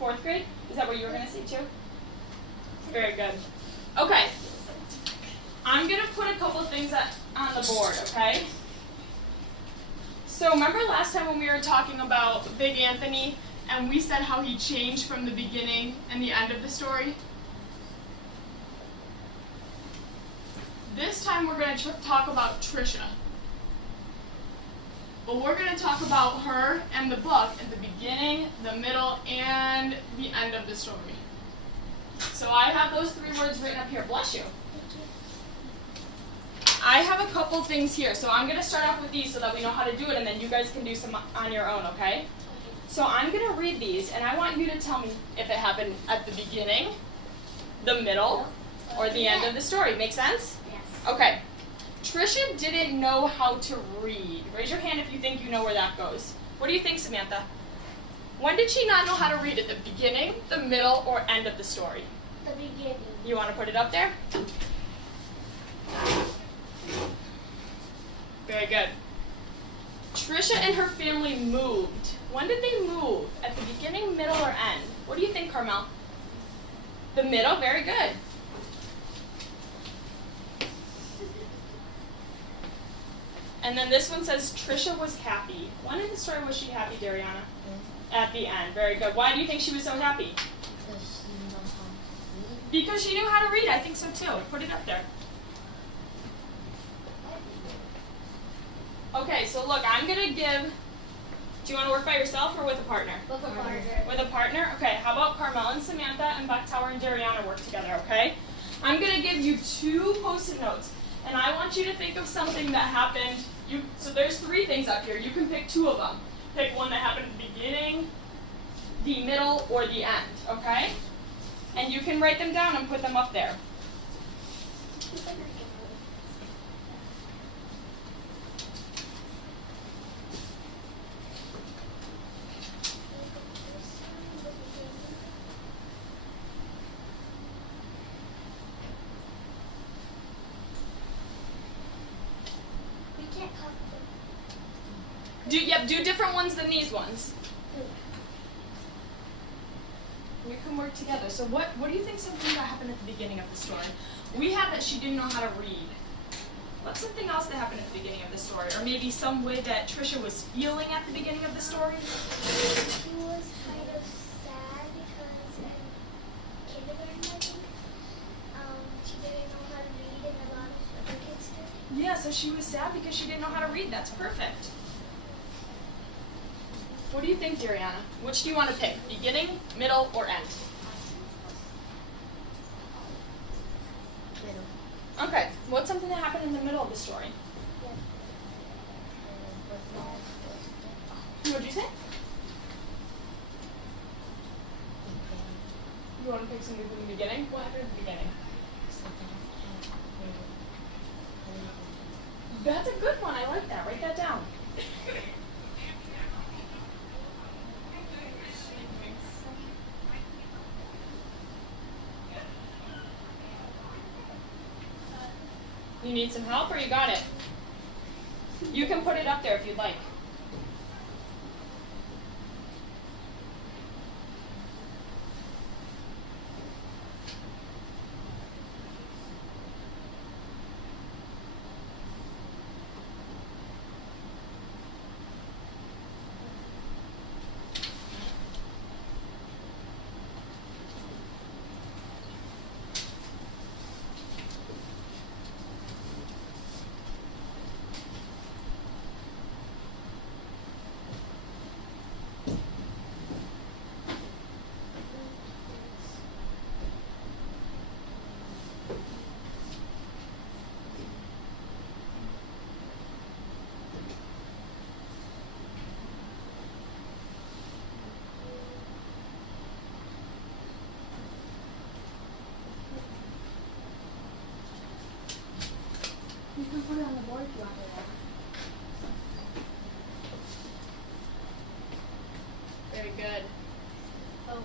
4th grade? Is that what you were going to say too? Very good. Okay. I'm going to put a couple things on the board, okay? So remember last time when we were talking about Big Anthony and we said how he changed from the beginning and the end of the story? This time we're going to talk about Trisha. But we're going to talk about her and the book at the beginning, the middle, and the end of the story. So I have those 3 words written up here. Bless you. I have a couple things here. So I'm going to start off with these so that we know how to do it, and then you guys can do some on your own, okay? So I'm going to read these, and I want you to tell me if it happened at the beginning, the middle, or the end of the story. Make sense? Yes. Okay. Trisha didn't know how to read. Raise your hand if you think you know where that goes. What do you think, Samantha? When did she not know how to read? At the beginning, the middle, or end of the story? The beginning. You want to put it up there? Very good. Trisha and her family moved. When did they move? At the beginning, middle, or end? What do you think, Carmel? The middle, very good. And then this one says Trisha was happy. When in the story was she happy, Dariana? At the end. Very good. Why do you think she was so happy? Because she knew how to read. I think so too. Put it up there. Okay, so look, I'm going to give... Do you want to work by yourself or with a partner? With a partner. With a partner? Okay, how about Carmel and Samantha and Bucktower and Dariana work together, okay? I'm going to give you 2 Post-it notes. And I want you to think of something that happened. So there's 3 things up here. You can pick 2 of them. Pick one that happened at the beginning, the middle, or the end, okay? And you can write them down and put them up there. Do different ones than these ones. You can work together. So what do you think something that happened at the beginning of the story? We have that she didn't know how to read. What's something else that happened at the beginning of the story? Or maybe some way that Trisha was feeling at the beginning of the story? She was kind of sad because in kindergarten, I think, she didn't know how to read and a lot of other kids did. Yeah, so she was sad because she didn't know how to read. That's perfect. What do you think, Dariana? Which do you want to pick? Beginning, middle, or end? Middle. Okay. What's something that happened in the middle of the story? What did you say? You want to pick something from the beginning? What happened at the beginning? That's a good one. I like that. Write that down. You need some help or you got it? You can put it up there if you'd like. You can put it on the board if you want it. Very good. Oh,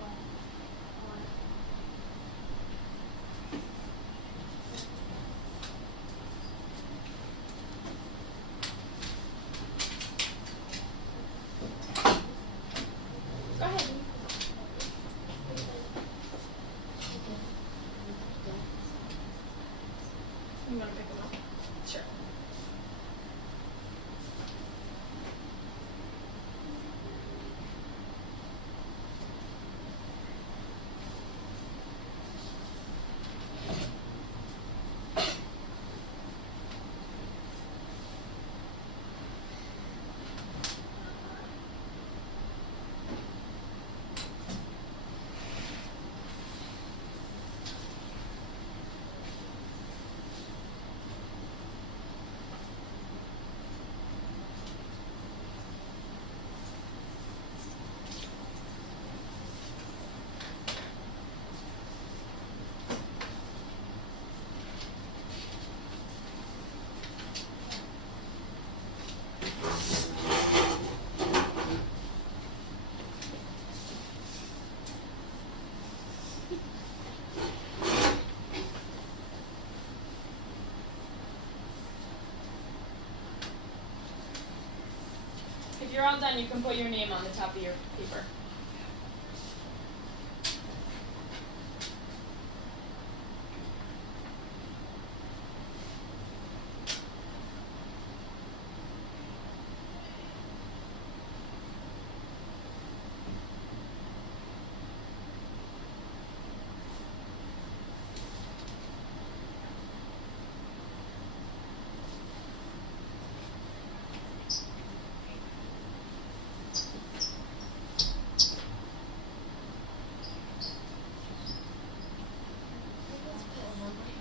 Go ahead. you're all done, you can put your name on the top of your paper.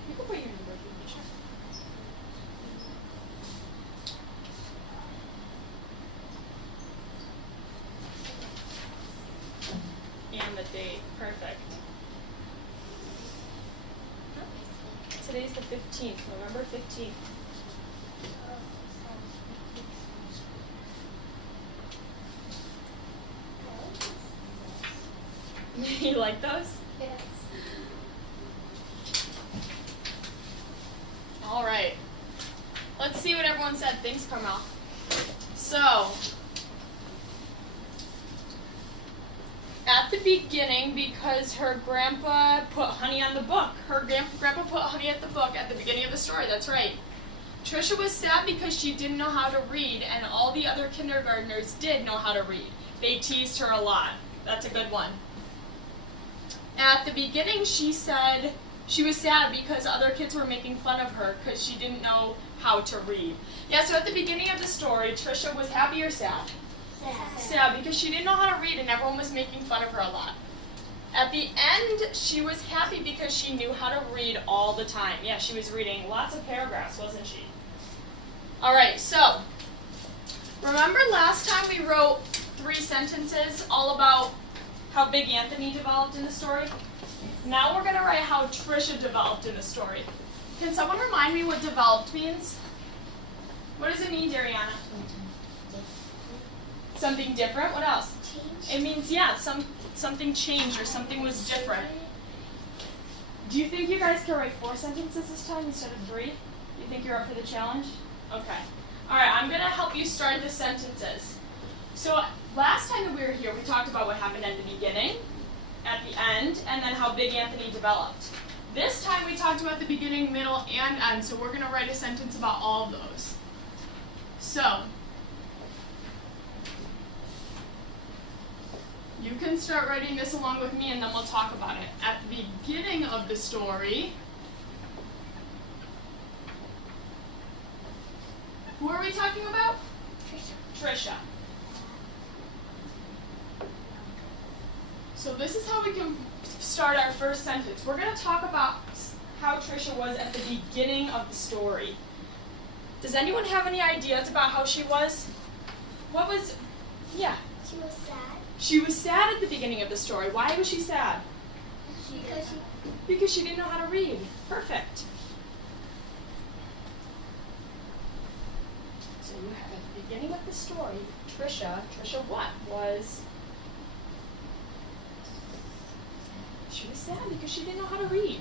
You can put your number if you want, sure. And the date. Perfect. Today's the 15th, November 15th. You like those? Yes. All right. Let's see what everyone said. Thanks, Carmel. So, at the beginning, because her grandpa put honey on the book, grandpa put honey at the book at the beginning of the story. That's right. Trisha was sad because she didn't know how to read, and all the other kindergartners did know how to read. They teased her a lot. That's a good one. At the beginning, she said she was sad because other kids were making fun of her because she didn't know how to read. Yeah, so at the beginning of the story, Trisha was happy or sad? Sad. Sad because she didn't know how to read and everyone was making fun of her a lot. At the end, she was happy because she knew how to read all the time. Yeah, she was reading lots of paragraphs, wasn't she? All right, so remember last time we wrote 3 sentences all about how Big Anthony developed in the story? Now we're going to write how Trisha developed in the story. Can someone remind me what developed means? What does it mean, Dariana? Something different? What else? Change. It means, yeah, something changed or something was different. Do you think you guys can write 4 sentences this time instead of 3? You think you're up for the challenge? Okay. All right, I'm going to help you start the sentences. So last time that we were here, we talked about what happened at the beginning, at the end, and then how Big Anthony developed. This time we talked about the beginning, middle, and end, so we're going to write a sentence about all of those. So, you can start writing this along with me and then we'll talk about it. At the beginning of the story, who are we talking about? Trisha. So this is how we can start our first sentence. We're going to talk about how Trisha was at the beginning of the story. Does anyone have any ideas about how she was? Yeah. She was sad. She was sad at the beginning of the story. Why was she sad? Because she didn't know how to read. Perfect. So you have at the beginning of the story, Trisha what? She was sad because she didn't know how to read.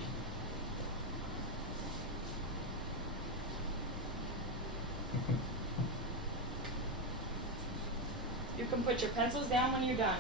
You can put your pencils down when you're done.